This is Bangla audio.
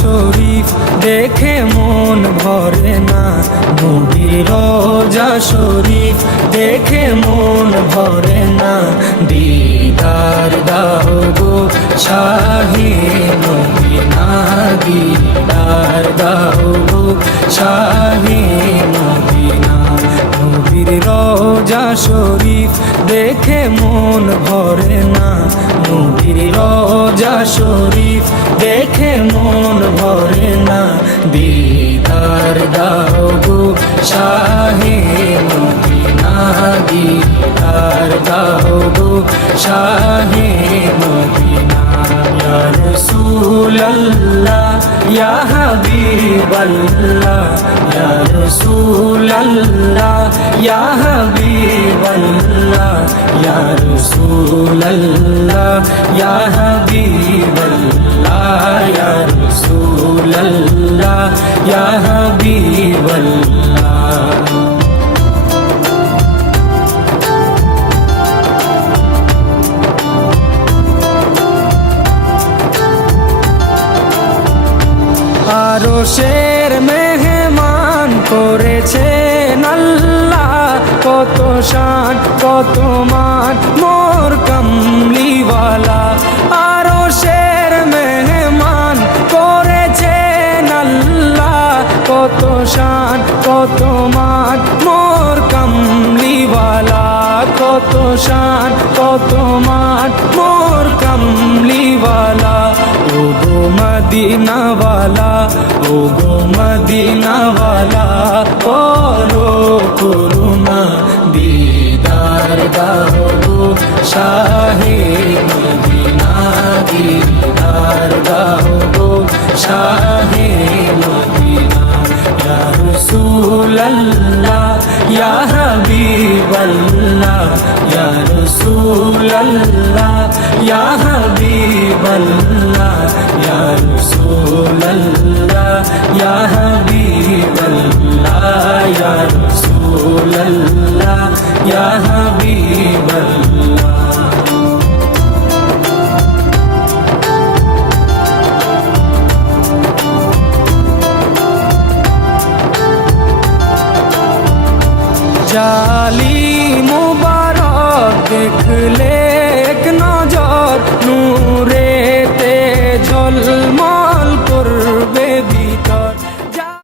শরীফ দেখে মন ভরে না, নবীর রওজা শরীফ দেখে মন ভরে না। দিদার দাও গো শাহে মদিনা, দিদার দাও গো শাহে মদিনা। নবীর রওজা শরীফ দেখে মন ভরে না, নবীর রওজা শরীফ দেখে মন ভরে না। দিদার দাও গো শাহে মদিনা, দিদার দাও গো শাহে মদিনা। ইয়া রাসূলুল্লাহ ইয়া হাবিবাল্লাহ, ইয়া রাসূলুল্লাহ ইয়া হাবিবাল্লাহ, ইয়া রাসূলুল্লাহ ইয়া হাবিবাল্লাহ, ইয়া রাসূলুল্লাহ ইয়া হাবিবাল্লাহ। আরশের মেহমান করেছেন আল্লাহ, কত শান কত মান মোর কামলিওয়ালা। আরশের মেহমান করেছেন আল্লাহ, কত শান কত মান মোর কামলিওয়ালা, কত শান কত মান মোর কামলিওয়ালা। ও গো মদিনাওয়ালা, ও গো মদিনাওয়ালা, করো করুণা, দিদার দাও গো শাহে মদিনা, দিদার দাও গো শাহে মদিনা। ইয়া রাসূলুল্লাহ ইয়া হাবিবাল্লাহ, ইয়া রাসূলুল্লাহ ইয়া হাবিবাল্লাহ, ইয়া রাসূলুল্লাহ ইয়া হাবিবাল্লাহ, ইয়া রাসূলুল্লাহ ইয়া হাবিবাল্লাহ। জালি মুবারক দেখলে এক নজর, নূরেতে ঝলমল করবে